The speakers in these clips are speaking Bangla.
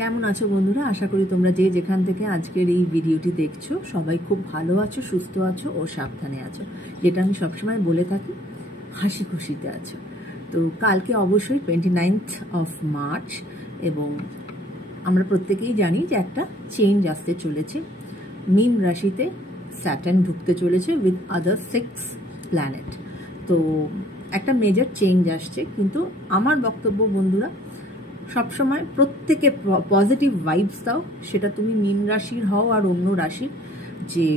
কেমন আছো বন্ধুরা? আশা করি তোমরা যে যেখান থেকে আজকের এই ভিডিওটি দেখছো সবাই খুব ভালো আছো, সুস্থ আছো ও সাবধানে আছো। যেটা আমি সবসময় বলে থাকি, হাসি খুশিতে আছো। তো কালকে অবশ্যই 29th of March এবং আমরা প্রত্যেকেই জানি যে একটা চেঞ্জ আসতে চলেছে। মীন রাশিতে স্যাটার্ন ঢুকতে চলেছে উইথ আদার 6 প্ল্যানেট। তো একটা মেজর চেঞ্জ আসছে, কিন্তু আমার বক্তব্য বন্ধুরা, সবসময় প্রত্যেকে পজিটিভ ভাইবস দাও। সেটা তুমি মীন রাশির হও আর অন্য রাশির, যে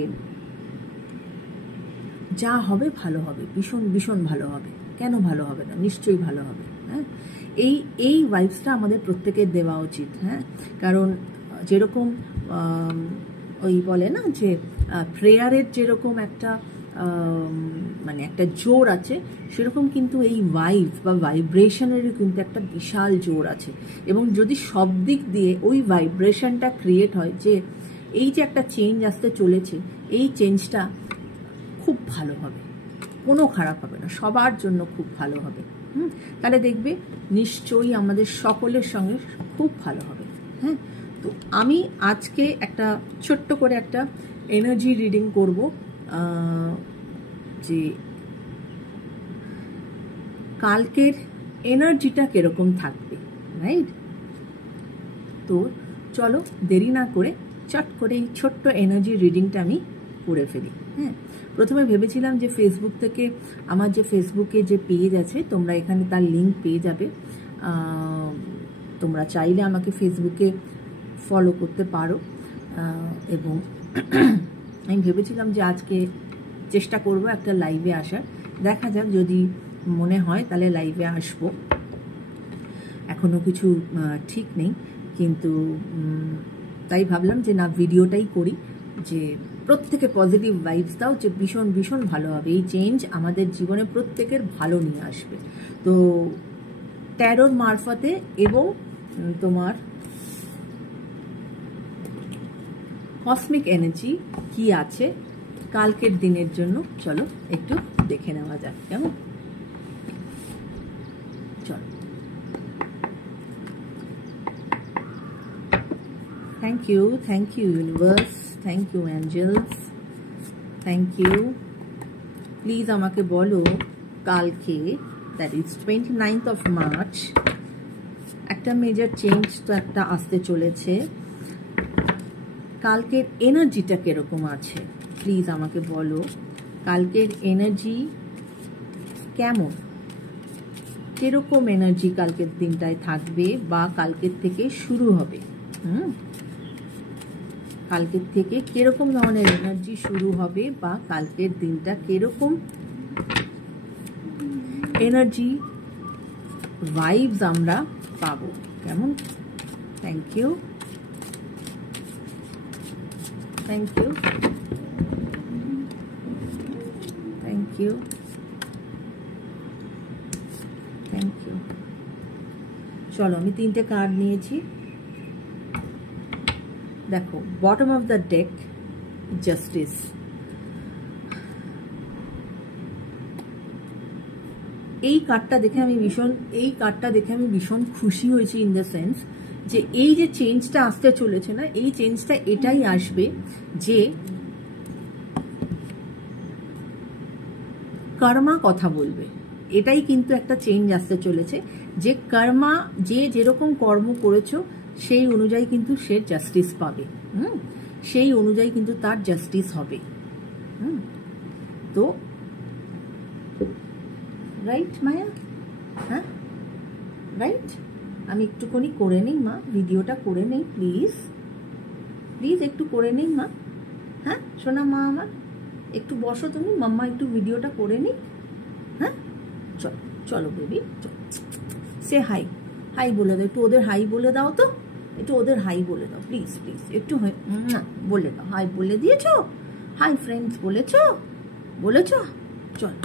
যা হবে ভালো হবে, ভীষণ ভীষণ ভালো হবে। কেন ভালো হবে না? নিশ্চয়ই ভালো হবে। হ্যাঁ, এই ভাইবসটা আমাদের প্রত্যেকের দেওয়া উচিত। হ্যাঁ, কারণ যেরকম ওই বলে না যে প্রেয়ারের যেরকম একটা মানে একটা জোর আছে, সেরকম কিন্তু এই ভাইব বা ভাইব্রেশনেরও কিন্তু একটা বিশাল জোর আছে। এবং যদি সব দিক দিয়ে ওই ভাইব্রেশনটা ক্রিয়েট হয়, যে এই যে একটা চেঞ্জ আসতে চলেছে, এই চেঞ্জটা খুব ভালো হবে, কোনো খারাপ হবে না, সবার জন্য খুব ভালো হবে। তাহলে দেখবে নিশ্চয়ই আমাদের সকলের সঙ্গে খুব ভালো হবে। হ্যাঁ, তো আমি আজকে একটা ছোট্ট করে একটা এনার্জি রিডিং করব, যে কালকের এনার্জিটা কিরকম থাকবে, রাইট? তো চলো দেরি না করে চট করে এই ছোট্ট এনার্জি রিডিংটা আমি করে ফেলি। হ্যাঁ, প্রথমে ভেবেছিলাম যে ফেসবুক থেকে, আমার যে ফেসবুকে যে পেজ আছে, তোমরা এখানে তার লিঙ্ক পেয়ে যাবে। তোমরা চাইলে আমাকে ফেসবুকে ফলো করতে পারো। এবং আমি ভেবেছিলাম যে আজকে চেষ্টা করব একটা লাইভে আসার। দেখা যাক, যদি মনে হয় তাহলে লাইভে আসব। এখনও কিছু ঠিক নেই, কিন্তু তাই ভাবলাম যে না, ভিডিওটাই করি, যে প্রত্যেকে পজিটিভ ভাইবস দাও, যে ভীষণ ভীষণ ভালো হবে। এই চেঞ্জ আমাদের জীবনে প্রত্যেকের ভালো নিয়ে আসবে। তো ট্যারোর মারফতে এবং তোমার কসমিক এনার্জি কি আছে কালকের দিনের জন্য, চলো একটু দেখে নেওয়া যাক। কেমন? চলো। Thank you universe, thank you angels, thank you. Please আমাকে বলো, কালকে that is 29th of March একটা মেজর চেঞ্জ তো একটা আসতে চলেছে। কালকের এনার্জিটা কিরকম আছে প্লিজ আমাকে বলো। কালকের এনার্জি কেমন, কিরকম এনার্জি কালকের দিনটায় থাকবে বা কালকের থেকে শুরু হবে? কালকের থেকে কিরকম ধরনের এনার্জি শুরু হবে, বা কালকের দিনটা কিরকম এনার্জি ভাইবস আমরা পাবো? কেমন? Thank you, thank you, thank you, thank you. চলো, আমি 3টে কার্ড নিয়েছি। দেখো, bottom of the deck, justice. এই কার্ডটা দেখে আমি ভীষণ খুশি হয়েছি, ইন দ্য সেন্স যে এই যে চেঞ্জটা আসতে চলেছে না, এই চেঞ্জটা এটাই আসবে যে কর্মা কথা বলবে। এটাই কিন্তু একটা চেঞ্জ আসতে চলেছে, যে কর্মা, যে যেরকম কর্ম করেছো সেই অনুযায়ী কিন্তু সে জাস্টিস পাবে। সেই অনুযায়ী কিন্তু তার জাস্টিস হবে। তো রাইট মায়া? হ্যাঁ, রাইট। আমি একটুখানি করে নিই মা, ভিডিওটা করে নেই প্লিজ, প্লিজ একটু করে নিই মা। হ্যাঁ শোনা মা আমার, একটু বসো তুমি, মাম্মা একটু ভিডিওটা করে নিই। হ্যাঁ, চলো চলো বেবি, সে হাই, হাই বলে দাও, একটু ওদের হাই বলে দাও তো, একটু ওদের হাই বলে দাও প্লিজ, প্লিজ একটু বলে দাও। হাই বলে দিয়েছো? হাই ফ্রেন্ডস বলেছো? চলো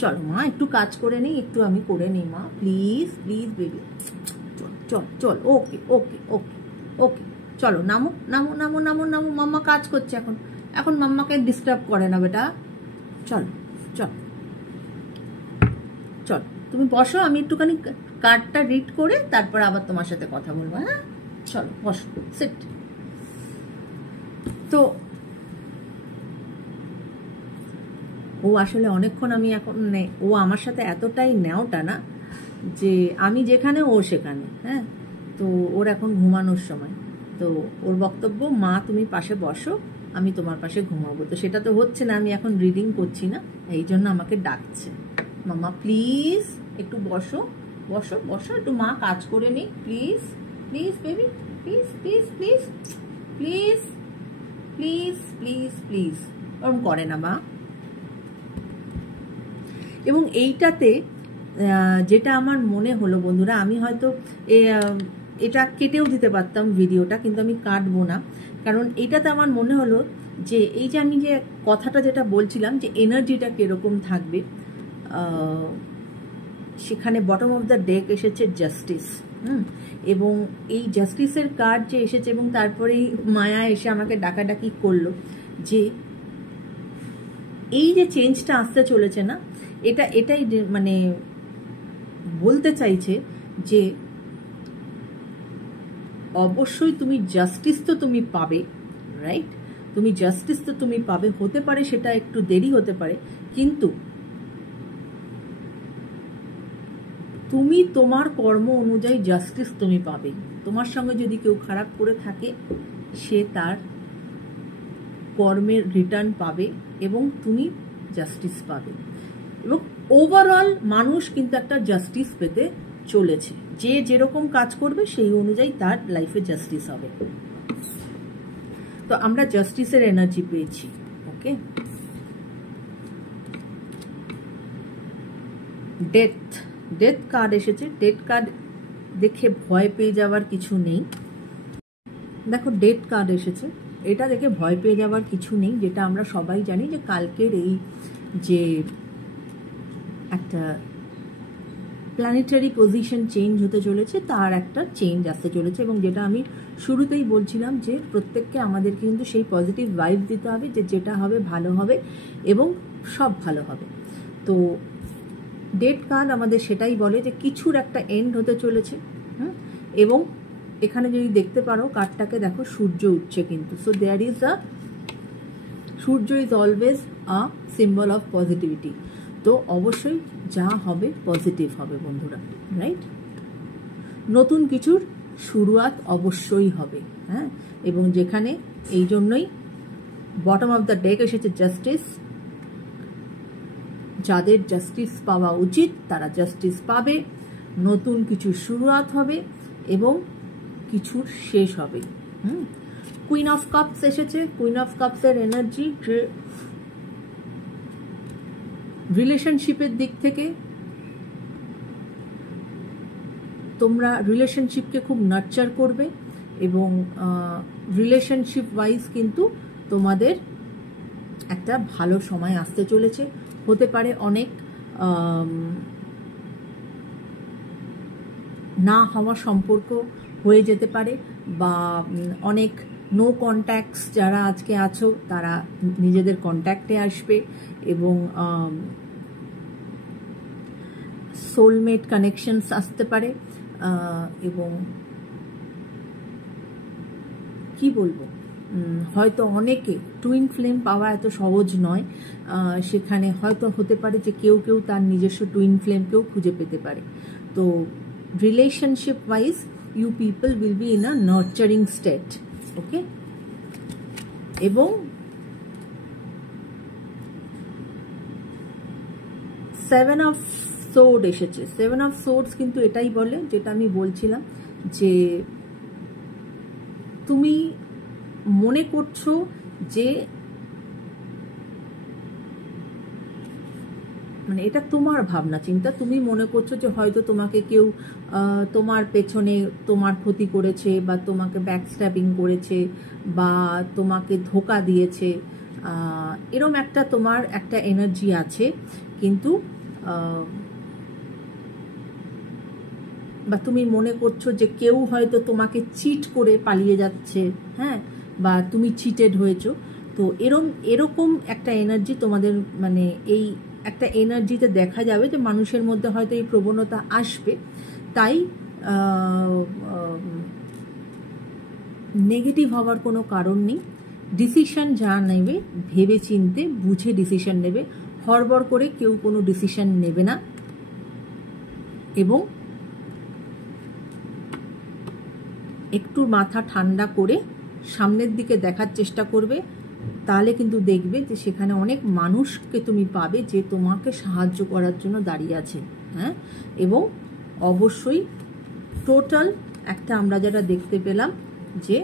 চলো মা, একটু কাজ করে নিই, একটু আমি করে নিই মা, প্লিজ প্লিজ বেবি, চল চল চল, ওকে ওকে ওকে ওকে, চলো নামো নামো নামো নামো নামো, মাম্মা কাজ করছে এখন, এখন মাম্মাকে ডিস্টার্ব করে না বেটা। চলো চল চল, তুমি বসো, আমি একটুখানি কার্ডটা রিড করে তারপর আবার তোমার সাথে কথা বলবো। হ্যাঁ চলো বসো, সিট। তো ও আসলে অনেকক্ষণ, আমি এখন ও আমার সাথে এতটাই নেওটা না যে আমি যেখানে ও সেখানে, হ্যাঁ। তো ওর এখন ঘুমানোর সময়, তো ওর বক্তব্য, মা তুমি পাশে বসো, আমি তোমার পাশে ঘুমাবো। তো সেটা তো হচ্ছে না, আমি এখন রিডিং করছি না, এই জন্য আমাকে ডাকছে, মামা প্লিজ একটু বসো, বসো বসো, একটু মা কাজ করে নিই, please please baby, please please please please please please please. ওরকম করে না মা। এবং এইটাতে যেটা আমার মনে হলো বন্ধুরা, আমি হয়তো এটা কেটেও দিতে পারতাম ভিডিওটা, কিন্তু আমি কাটবো না, কারণ এইটাতে আমার মনে হলো যে এই যে আমি যে কথাটা যেটা বলছিলাম যে এনার্জিটা কীরকম থাকবে, সেখানে বটম অফ দ্য ডেক এসেছে জাস্টিস। এবং এই জাস্টিসের কার্ড যে এসেছে, এবং তারপরেই মায়া এসে আমাকে ডাকাডাকি করলো যে এই যে চেঞ্জটা আসতে চলেছে না, এটাই মানে বলতে চাইছে যে অবশ্যই তুমি জাস্টিস তো তুমি পাবে, রাইট? তুমি জাস্টিস তো তুমি পাবে, হতে পারে সেটা একটু দেরি হতে পারে, কিন্তু তুমি তোমার কর্ম অনুযায়ী জাস্টিস তুমি পাবে। তোমার সঙ্গে যদি কেউ খারাপ করে থাকে, সে তার কর্মের রিটার্ন পাবে এবং তুমি জাস্টিস পাবে। এবং ওভারঅল মানুষ কিন্তু একটা জাস্টিস পেতে চলেছে, যে যেরকম কাজ করবে সেই অনুযায়ী তার লাইফে জাস্টিস হবে। তো আমরা জাস্টিসের এনার্জি পেয়েছি। ওকে, ডেথ কার্ড এসেছে। ডেথ কার্ড দেখে ভয় পেয়ে যাওয়ার কিছু নেই। দেখো, ডেথ কার্ড এসেছে, এটা দেখে ভয় পেয়ে যাওয়ার কিছু নেই। যেটা আমরা সবাই জানি যে কালকের এই যে একটা প্ল্যানেটারি পজিশন চেঞ্জ হতে চলেছে, তার একটা চেঞ্জ আসতে চলেছে। এবং যেটা আমি শুরুতেই বলছিলাম যে প্রত্যেককে আমাদের কিন্তু সেই পজিটিভ ভাইব দিতে হবে যে যেটা হবে ভালো হবে এবং সব ভালো হবে। তো ডেথ কার্ড আমাদের সেটাই বলে যে কিছুর একটা এন্ড হতে চলেছে। এবং এখানে যদি দেখতে পারো কার্ডটাকে দেখো, সূর্য উঠছে কিন্তু। সো দেয়ার ইজ সূর্য is always a symbol of positivity. তো অবশ্যই যা হবে পজিটিভ হবে বন্ধুরা, রাইট? নতুন কিছুর শুরুয়াত অবশ্যই হবে, হ্যাঁ। এবং যেখানে এই জন্যই বটম অফ দ্য ডেক এসেছে জাস্টিস। যাদের জাস্টিস পাওয়া উচিত তারা জাস্টিস পাবে, নতুন কিছু শুরুয়াত হবে এবং কিছুর শেষ হবে। কুইন অফ কাপস এসেছে। কুইন অফ কাপসের এনার্জি রিলেশনশিপের দিক থেকে তোমরা রিলেশনশিপকে খুব নার্চার করবে এবং রিলেশনশিপ ওয়াইজ কিন্তু তোমাদের একটা ভালো সময় আসতে চলেছে। হতে পারে অনেক না হওয়া সম্পর্ক হয়ে যেতে পারে, বা অনেক নো কন্ট্যাক্টস যারা আজকে আছো তারা নিজেদের কন্ট্যাক্টে আসবে এবং সোলমেট কানেকশনস আসতে পারে। এবং কি বলবো, হয়তো অনেকে টুইন ফ্লেম পাওয়া এত সহজ নয়। সেখানে হয়তো হতে পারে যে কেউ কেউ তার নিজস্ব টুইন ফ্লেমকেও খুঁজে পেতে পারে। তো relationship wise you people will be in a nurturing state. Okay, এবং 7 অফ সোর্ড এসেছে। 7 অফ সোর্ডস কিন্তু এটাই বলে যেটা আমি বলছিলাম, যে তুমি মনে করছো যে মানে এটা তোমার ভাবনা চিন্তা, তুমি মনে করছো যে হয়তো তোমাকে কেউ তোমার পেছনে তোমার ক্ষতি করেছে, বা তোমাকে ব্যাকস্ট্যাবিং করেছে, বা তোমাকে ধোকা দিয়েছে, এরম একটা তোমার একটা এনার্জি আছে। কিন্তু বা তুমি মনে করছো যে কেউ হয়তো তোমাকে চিট করে পালিয়ে যাচ্ছে, হ্যাঁ, বা তুমি চিটেড হয়েছো। তো এরকম একটা এনার্জি তোমাদের, মানে এই একটা এনার্জিতে দেখা যাবে যে মানুষের মধ্যে হয়তো এই প্রবণতা আসবে। তাই নেগেটিভ হওয়ার কোনো কারণ নেই। ডিসিশন যা নেবে ভেবে চিনতে বুঝে ডিসিশন নেবে, হড়বড় করে কেউ কোনো ডিসিশন নেবে না, এবং একটু মাথা ঠান্ডা করে সামনের দিকে দেখার চেষ্টা করবে। তাহলে কিন্তু দেখবে যে সেখানে অনেক মানুষকে তুমি পাবে যে তোমাকে সাহায্য করার জন্য দাঁড়িয়ে আছে। হ্যাঁ, এবং অবশ্যই টোটাল একটা আমরা যেটা দেখতে পেলাম যে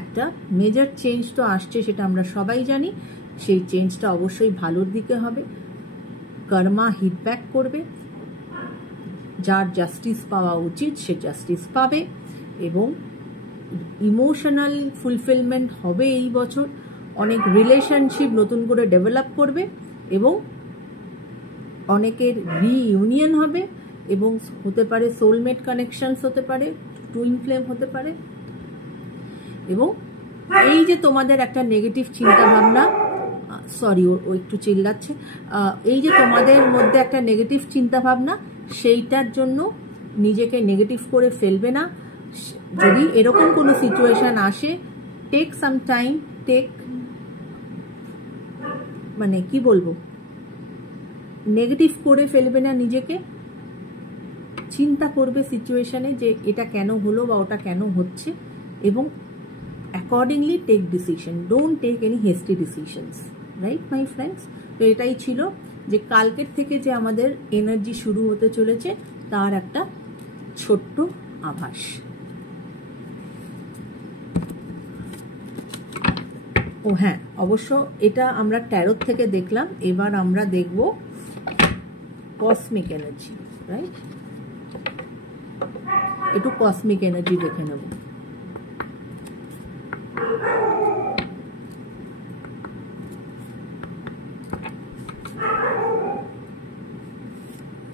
একটা মেজর চেঞ্জ তো আসছে, সেটা আমরা সবাই জানি। সেই চেঞ্জটা অবশ্যই ভালোর দিকে হবে। কর্মা হিট ব্যাক করবে, যার জাস্টিস পাওয়া উচিত সে জাস্টিস পাবে, এবং ইমোশনাল ফুলফিলমেন্ট হবে এই বছর। অনেক রিলেশনশিপ নতুন করে ডেভেলপ করবে, এবং অনেকের রিইউনিয়ন হবে, এবং হতে পারে সোলমেট কানেকশনস হতে পারে, টুইন ফ্লেম হতে পারে। এবং এই যে তোমাদের একটা নেগেটিভ চিন্তাভাবনা, সরি ও একটু চিল্লাচ্ছে, এই যে তোমাদের মধ্যে একটা নেগেটিভ চিন্তাভাবনা, সেইটার জন্য নিজেকে নেগেটিভ করে ফেলবে না। যদি এরকম কোনো সিচুয়েশন আসে, টেক সাম টাইম, মানে কি বলবো, নেগেটিভ করে ফেলবে না নিজেকে। চিন্তা করবে সিচুয়েশনে যে এটা কেন হলো বা ওটা কেন হচ্ছে, এবং accordingly take decision. Don't take any hasty decisions, right my friends? তো এটাই ছিল যে কালকের থেকে যে আমাদের এনার্জি শুরু হতে চলেছে তার একটা ছোট্ট আভাস। ও হ্যাঁ, অবশ্য এটা আমরা ট্যারোট থেকে দেখলাম, এবার আমরা দেখব কসমিক এনার্জি, রাইট? একটু কসমিক এনার্জি দেখে নেব।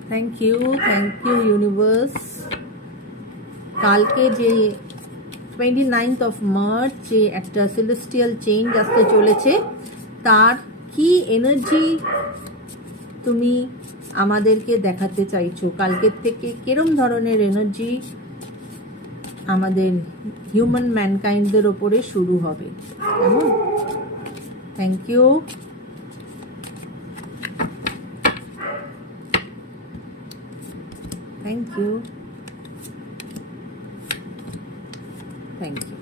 Thank you universe. কালকে যে 29th of March যে একটা সেলেস্টিয়াল চেঞ্জ আসতে চলেছে, তার কি এনার্জি তুমি আমাদেরকে দেখাতে চাইছো? কালকের থেকে কিরম ধরনের এনার্জি আমাদের হিউম্যান ম্যানকাইন্ডদের ওপরে শুরু হবে? কেমন? Thank you. Thank you, thank you.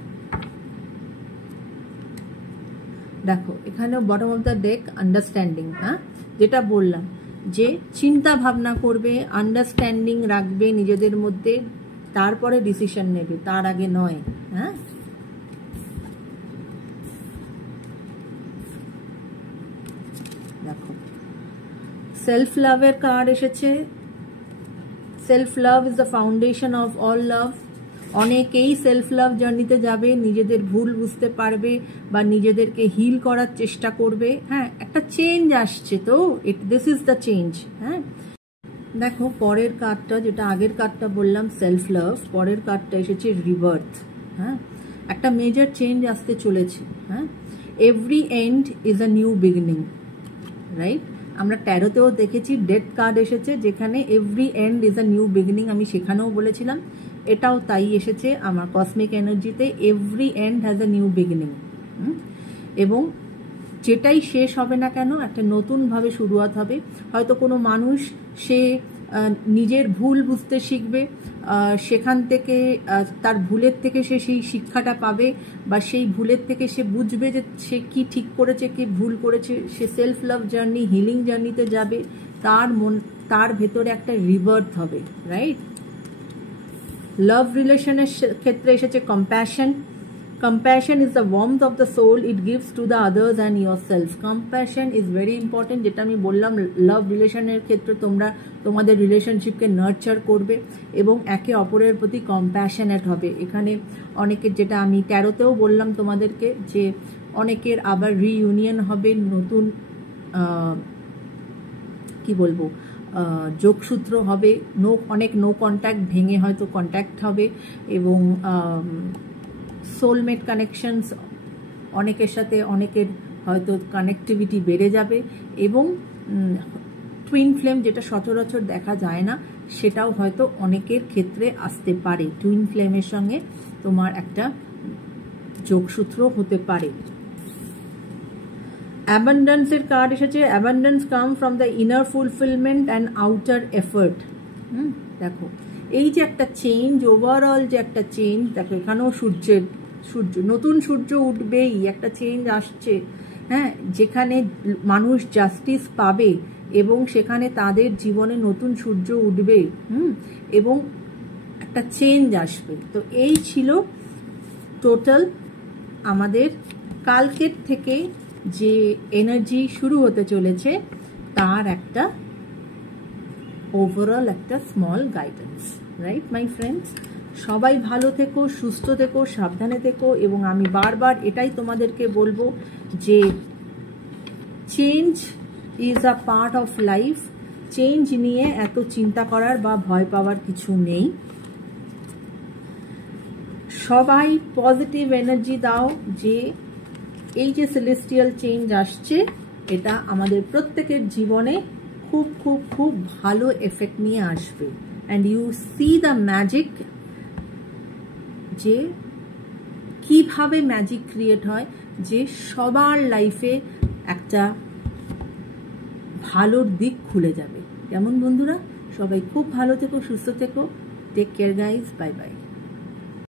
দেখো এখানে bottom of the deck understanding, হ্যাঁ, যেটা বললাম যে চিন্তা ভাবনা করবে, আন্ডারস্ট্যান্ডিং রাখবে নিজেদের মধ্যে, তারপরে ডিসিশন নেবে, তার আগে নয়। হ্যাঁ, দেখো সেলফ লাভের কার্ড এসেছে। Self love is the foundation of all লাভ। অনেকেই সেলফ লাভ জার্নিতে যাবে, নিজেদের ভুল বুঝতে পারবে বা নিজেদেরকে হিল করার চেষ্টা করবে। হ্যাঁ, একটা চেঞ্জ আসছে, তো দিস ইজ দ্য চেঞ্জ। হ্যাঁ, দেখো পরের কার্ডটা, যেটা আগের কার্ডটা বললাম সেলফ লাভ, পরের কার্ডটা এসেছে রিবার্থ। হ্যাঁ, একটা মেজর চেঞ্জ আসতে চলেছে। হ্যাঁ, every end is a new beginning, right? আমরা ট্যারোতেও দেখেছি ডেথ কার্ড এসেছে, যেখানে every end is a new beginning. আমি সেখানেও বলেছিলাম, এটাও তাই এসেছে আমার কসমিক এনার্জিতে। Every end has a new beginning, এবং যেটাই শেষ হবে না কেন একটা নতুনভাবে শুরুয়াত হবে। হয়তো কোনো মানুষ সে নিজের ভুল বুঝতে শিখবে, সেখান থেকে তার ভুলের থেকে সে সেই শিক্ষাটা পাবে, বা সেই ভুলের থেকে সে বুঝবে যে সে কি ঠিক করেছে কি ভুল করেছে। সে সেলফ লাভ জার্নি, হিলিং জার্নিতে যাবে, তার ভেতরে একটা রিবার্থ হবে, রাইট? লাভ রিলেশনের ক্ষেত্রে এসেছে compassion. Compassion is the warmth of the soul. It gives to the others and yourself. Compassion is very important. যেটা আমি বললাম, লাভ রিলেশনের ক্ষেত্রে তোমরা তোমাদের রিলেশনশিপকে নার্চার করবে এবং একে অপরের প্রতি কম্প্যাশনেট হবে। এখানে অনেকের, যেটা আমি ট্যারোতেও বললাম তোমাদেরকে, যে অনেকের আবার রিইউনিয়ন হবে, নতুন কি বলবো যোগসূত্র হবে, অনেক নো কন্ট্যাক্ট ভেঙে হয়তো কন্ট্যাক্ট হবে, এবং সোলমেট কানেকশনস, অনেকের সাথে অনেকের হয়তো কানেক্টিভিটি বেড়ে যাবে, এবং টুইন ফ্লেম যেটা সচরাচর দেখা যায় না সেটাও হয়তো অনেকের ক্ষেত্রে আসতে পারে। টুইন ফ্লেমের সঙ্গে তোমার একটা যোগসূত্র হতে পারে। অ্যাবান্ডেন্সের কার্ড এসেছে, abundance come from the inner fulfilment and outer effort. দেখো এই যে একটা চেঞ্জ, ওভারঅল যে একটা চেঞ্জ, দেখো এখানেও নতুন সূর্য উঠবেই, একটা চেঞ্জ আসছে, হ্যাঁ, যেখানে মানুষ জাস্টিস পাবে এবং সেখানে তাদের জীবনে নতুন সূর্য উঠবে, এবং একটা চেঞ্জ আসবে। তো এই ছিল টোটাল আমাদের কালকের থেকে যে এনার্জি শুরু হতে চলেছে তার একটা ওভারঅল একটা small guidance, right my friends? সবাই ভালো থেকো, সুস্থ থেকো, সাবধানে থেকো, এবং আমি বারবার এটাই তোমাদেরকে বলবো যে change is a part of life. Change নিয়ে এত চিন্তা করার বা ভয় পাওয়ার কিছু নেই। সবাই পজিটিভ এনার্জি দাও যে এই যে সেলেস্টিয়াল চেঞ্জ আসছে এটা আমাদের প্রত্যেকের জীবনে খুব খুব খুব ভালো এফেক্ট নিয়ে আসবে। And you see the magic, যে কিভাবে ম্যাজিক ক্রিয়েট হয়, যে সবার লাইফে একটা ভালোর দিক খুলে যাবে। কেমন বন্ধুরা? সবাই খুব ভালো থেকো, সুস্থ থেকো। Take care guys, bye by.